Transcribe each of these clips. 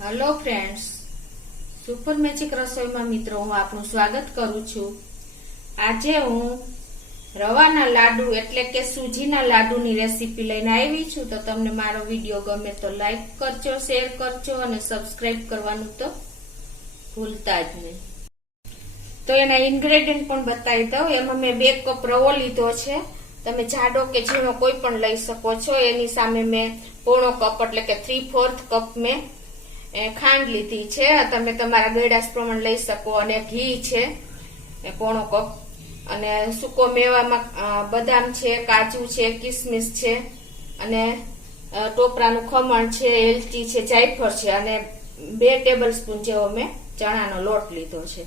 Hello friends, super magic રસોઈમાં મિત્રો હું આપનું સ્વાગત કરું છું। આજે હું રવાના લાડુ એટલે કે સૂજીના લાડુની રેસીપી લઈને આવી છું। તો તમને મારો વિડીયો ગમે તો લાઈક કરજો, શેર કરજો અને સબસ્ક્રાઇબ કરવાનું તો ભૂલતા જ નહીં। તો એના ઇન્ગ્રેડિયન્ટ પણ બતાવી દઉં। એમાં મેં 2 કપ રવો લીધો છે। તમે જાડો કે ઝીણો કોઈ પણ લઈ શકો છો। એની સામે મેં પોણો કપ એટલે કે 3/4 કપ મેં ખાંડ લીધી છે। તમે તમારા ગળાશ પ્રમાણે લઈ શકો। અને ઘી છે પોણો કપ, અને સૂકો મેવામાં બદામ છે, કાજુ છે, કિસમિસ છે, અને ટોપરાનું ખમણ છે, એલચી છે, જાયફળ છે, અને 2 ટેબલ સ્પૂન જેવો મેં ચણાનો લોટ લીધો છે।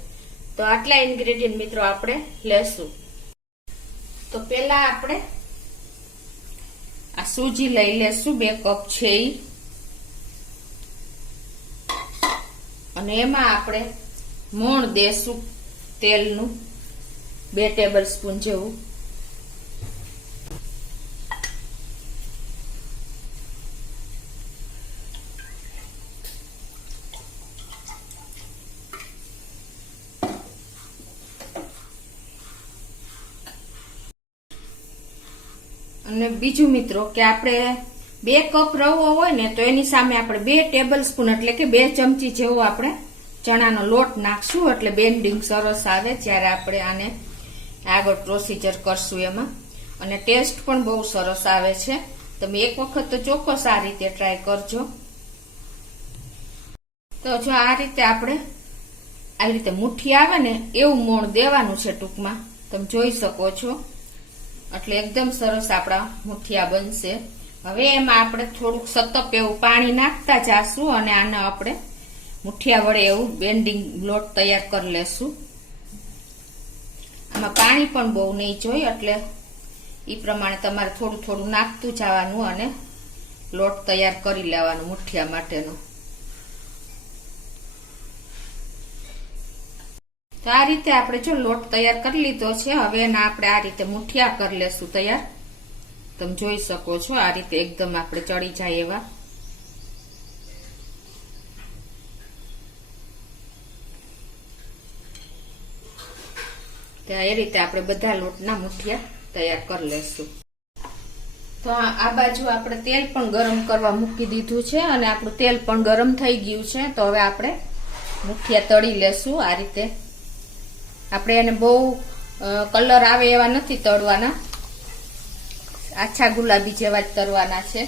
તો આટલા ઇન્ગ્રેડિયન્ટ મિત્રો આપણે લેશું। તો પહેલા આપણે આ સૂજી લઈ લેશું, 2 કપ છે ઈ, અને એમાં આપણે મોણ દેશું તેલનું 2 ટેબલ સ્પૂન જેવું, અને બીજું મિત્રો કે આપણે 2 કપ રવો હોય ને તો એની સામે આપણે 2 ટેબલ સ્પૂન એટલે કે 2 ચમચી જેવો આપણે ચણાનો લોટ નાખશું, એટલે બેન્ડિંગ સરસ આવે જ્યારે આપણે આને આગળ પ્રોસીજર કરશું એમાં, અને ટેસ્ટ પણ બહુ સરસ આવે છે। તમે એક વખત તો ચોક્કસ આ રીતે ટ્રાય કરજો। તો જો આ રીતે આપણે આવી રીતે મુઠ્ઠી આવે ને એવું મોણ દેવાનું છે ટૂંકમાં, તમે જોઈ શકો છો, એટલે એકદમ સરસ આપણા મુઠિયા બનશે। હવે એમાં આપણે થોડુંક સતપ એવું પાણી નાખતા જાશું, અને આને આપણે મુઠિયા વડે એવું બેન્ડિંગ લોટ તૈયાર કરી લેશું। આમાં પાણી પણ બહુ નહીં જોઈએ, એટલે એ પ્રમાણે તમારે થોડું થોડું નાખતું જવાનું અને લોટ તૈયાર કરી લેવાનો મુઠિયા માટેનો। તો આ રીતે આપણે જો લોટ તૈયાર કરી લીધો છે। હવે એના આપણે આ રીતે મુઠિયા કરી લેશું તૈયાર। તમે જોઈ શકો છો આ રીતે એકદમ આપણે ચડી જાય એવા। એ રીતે આપણે બધા લોટના મુઠિયા તૈયાર કરી લેશું। તો આ બાજુ આપણે તેલ પણ ગરમ કરવા મૂકી દીધું છે, અને આપણું તેલ પણ ગરમ થઈ ગયું છે। તો હવે આપણે મુઠિયા તળી લેશું આ રીતે। આપણે એને બહુ કલર આવે એવા નથી તળવાના, આછા ગુલાબી જેવા જ તળવાના છે।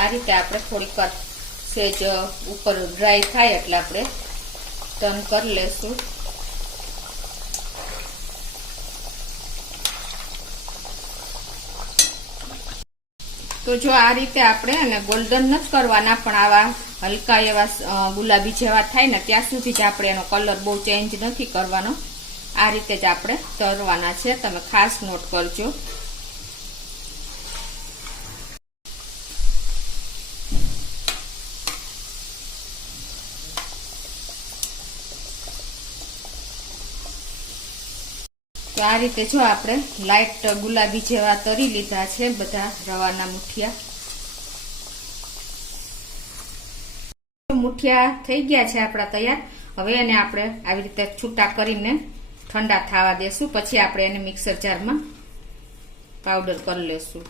આ રીતે આપણે થોડીક વાર સેજ ઉપર ડ્રાય થાય એટલે આપણે ટર્ન કરી લેશું। તો જો આ રીતે આપણે અને ગોલ્ડન નથી કરવાના, પણ આવા હલકા એવા ગુલાબી જેવા થાય ને ત્યાં સુધી જ આપણે એનો કલર બહુ ચેન્જ નથી કરવાનો, આ રીતે જ આપણે તળવાના છે। તમે ખાસ નોટ કરજો। તો આ રીતે જો આપણે લાઈટ ગુલાબી જેવા તરી લીધા છે બધા રવાના મુઠિયા। મુઠિયા થઈ ગયા છે આપણા તૈયાર। હવે એને આપણે આવી રીતે છૂટા કરીને ઠંડા થવા દેશું, પછી આપણે એને મિક્સર જારમાં પાવડર કરી લેશું।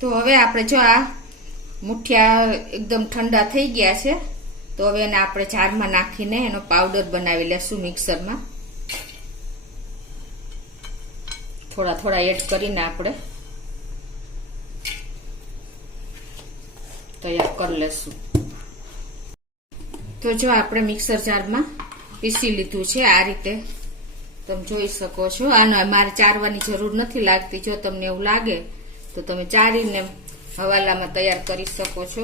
તો હવે આપણે જો આ મુઠિયા એકદમ ઠંડા થઈ ગયા છે, તો હવે એને આપણે જારમાં નાખીને એનો પાવડર બનાવી લેશું મિક્સરમાં। થોડા થોડા એડ કરીને આપણે તૈયાર કરી લેશું। તો જો આપણે મિક્સર જારમાં પીસી લીધું છે આ રીતે, તમે જોઈ શકો છો। આનો મારે ચારવાની જરૂર નથી લાગતી, જો તમને એવું લાગે તો તમે ચારીને હવાલામાં તૈયાર કરી શકો છો।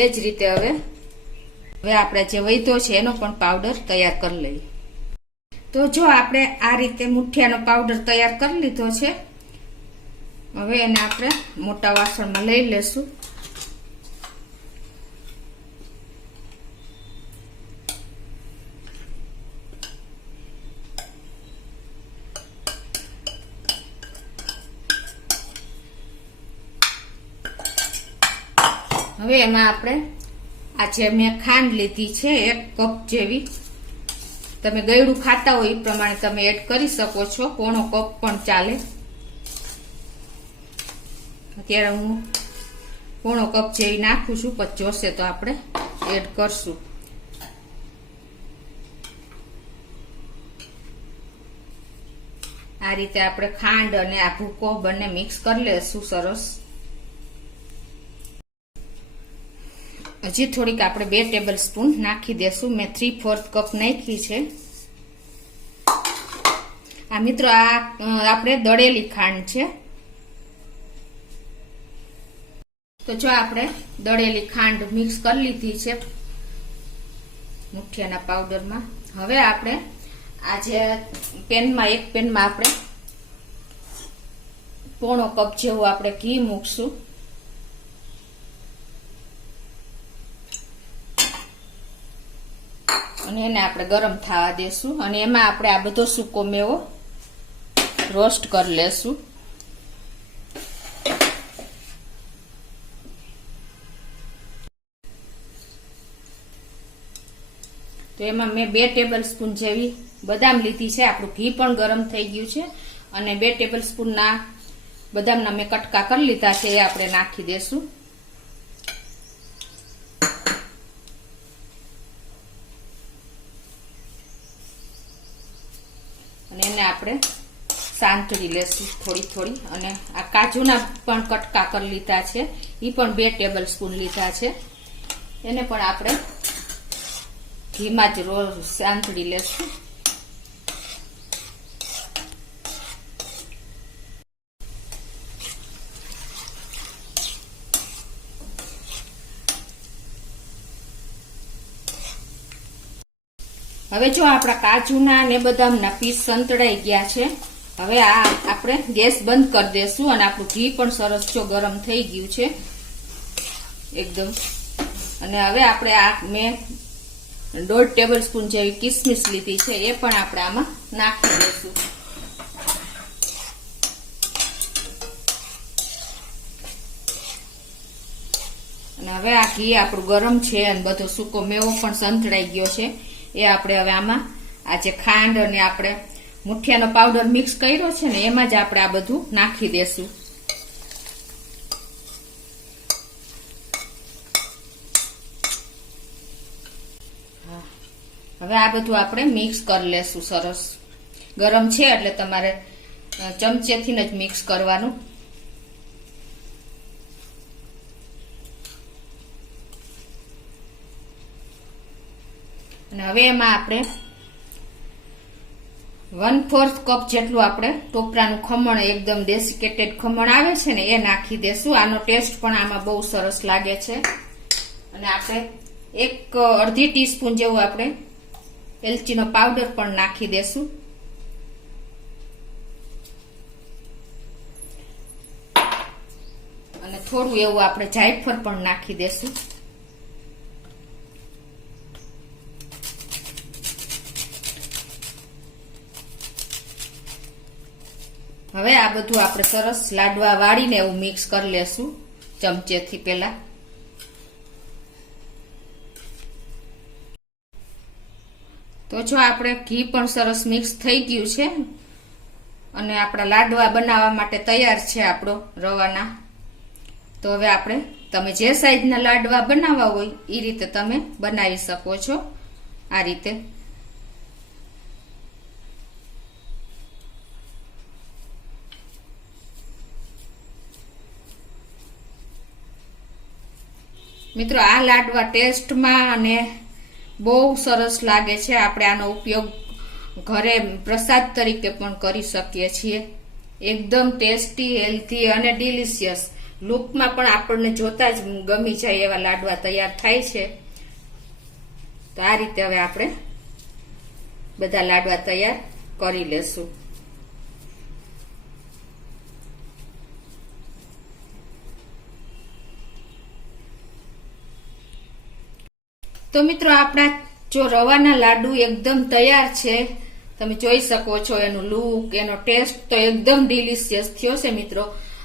એ જ રીતે હવે આપણે જે વૈધો છે એનો પણ પાવડર તૈયાર કરી લઈએ। તો જો આપણે આ રીતે મુઠિયાનો પાવડર તૈયાર કરી લીધો છે. હવે એને આપણે મોટા વાસણમાં લઈ લેશું. હવે એમાં આપણે આ જે મેં ખાંડ લીધી છે 1 કપ જેવી, તમે ગળ્યું ખાતા હોય એ પ્રમાણે તમે એડ કરી શકો છો. 1/4 કપ પણ ચાલે. અત્યારે હું 1/4 કપ જેવી નાખું છું, પછી જોશે તો આપણે એડ કરશું. આ રીતે આપણે ખાંડ અને આ ભૂકો બંને મિક્સ કરી લેશું સરસ. હજી થોડીક આપણે 2 ટેબલ સ્પૂન નાખી દેશું. મેં 3/4 કપ નાખી છે. આ મિત્રો આ આપણે દળેલી ખાંડ છે. તો જો આપણે દળેલી ખાંડ મિક્સ કરી લીધી છે મુઠિયાના પાવડરમાં. હવે આપણે આ જે પેનમાં એક પેનમાં આપણે 1/4 કપ જેવું આપણે ઘી મૂકશું. અને એને આપણે ગરમ થવા દેશું. અને એમાં આપણે આ બધો સૂકો મેવો રોસ્ટ કરી લેશું. તો એમાં મેં 2 ટેબલ સ્પૂન જેવી બદામ લીધી છે. આપણું ઘી પણ ગરમ થઈ ગયું છે. અને 2 ટેબલ સ્પૂનના બદામના મેં કટકા કરી લીધા છે, એ આપણે નાખી દેશું. અને એને આપણે સાંતળી લેશું થોડી થોડી. અને આ કાજુના પણ કટકા કરી લીધા છે, એ પણ 2 ટેબલ સ્પૂન લીધા છે. એને પણ આપણે ઘીમાં જ સાંતળી લેશું. હવે જો આપણા કાજુના ને બદામના પીસ સંતળાઈ ગયા છે. હવે આ આપણે ગેસ બંધ કરી દેશું. અને આપણું ઘી પણ સરસ જો ગરમ થઈ ગયું છે એકદમ. અને હવે આપણે આ મેં 1/2 ટેબલ સ્પૂન જેવી કિસમિસ લીધી છે, એ પણ આપણે આમાં નાખી દઈશું. અને હવે આ ઘી આપણું ગરમ છે અને બધો સૂકો મેવો પણ સંતળાઈ ગયો છે. એ આપણે હવે આમાં આ જે ખાંડ અને આપણે મુઠિયાનો પાવડર મિક્સ કર્યો છે ને, એમાં જ આપણે આ બધું નાખી દેશું. હવે આ બધું આપણે મિક્સ કરી લેશું સરસ. ગરમ છે એટલે તમારે ચમચેથી જ મિક્સ કરવાનું. અને હવે એમાં આપણે 1/4 કપ જેટલું આપણે ટોપરાનું ખમણ, એકદમ ડેસિકેટેડ ખમણ આવે છે ને, એ નાખી દેશું. આનો ટેસ્ટ પણ આમાં બહુ સરસ લાગે છે. અને આપણે 1/2 ટીસ્પૂન જેવું આપણે એલચીનો પાવડર પણ નાખી દેશું. અને થોડું એવું આપણે જાયફળ પણ નાખી દેશું. હવે આ બધું આપણે સરસ લાડવા વાળીને એવું મિક્સ કરી લેશું ચમચેથી પેલા. તો જો આપણે ઘી પણ સરસ મિક્સ થઈ ગયું છે અને આપણા લાડવા બનાવવા માટે તૈયાર છે આપણો રવાના. તો હવે આપણે તમે જે સાઈઝના લાડવા બનાવવા હોય એ રીતે તમે બનાવી શકો છો. આ રીતે મિત્રો આ લાડવા ટેસ્ટમાં અને બહુ સરસ લાગે છે. આપણે આનો ઉપયોગ ઘરે પ્રસાદ તરીકે પણ કરી શકીએ છીએ. એકદમ ટેસ્ટી, હેલ્ધી અને ડિલિશિયસ. લુકમાં પણ આપણને જોતા જ ગમી જાય એવા લાડવા તૈયાર થાય છે. તો આ રીતે હવે આપણે બધા લાડવા તૈયાર કરી લેશું. તો મિત્રો આપણા જો રવાના લાડુ એકદમ તૈયાર છે. તમે જોઈ શકો છો એનું લુક, એનો ટેસ્ટ તો એકદમ ડિલિશિયસ થયો છે મિત્રો.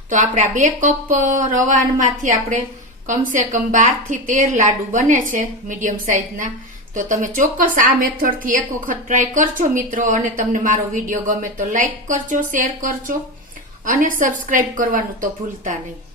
તો આપણા 2 કપ રવામાંથી આપણે કમસે કમ 12 થી 13 લાડુ બને છે મીડિયમ સાઈઝના. તો તમે ચોક્કસ આ મેથડથી એક વખત ટ્રાય કરજો મિત્રો. અને તમને મારો વિડીયો ગમે તો લાઈક કરજો, શેર કરજો અને સબસ્ક્રાઇબ કરવાનું તો ભૂલતા નહીં.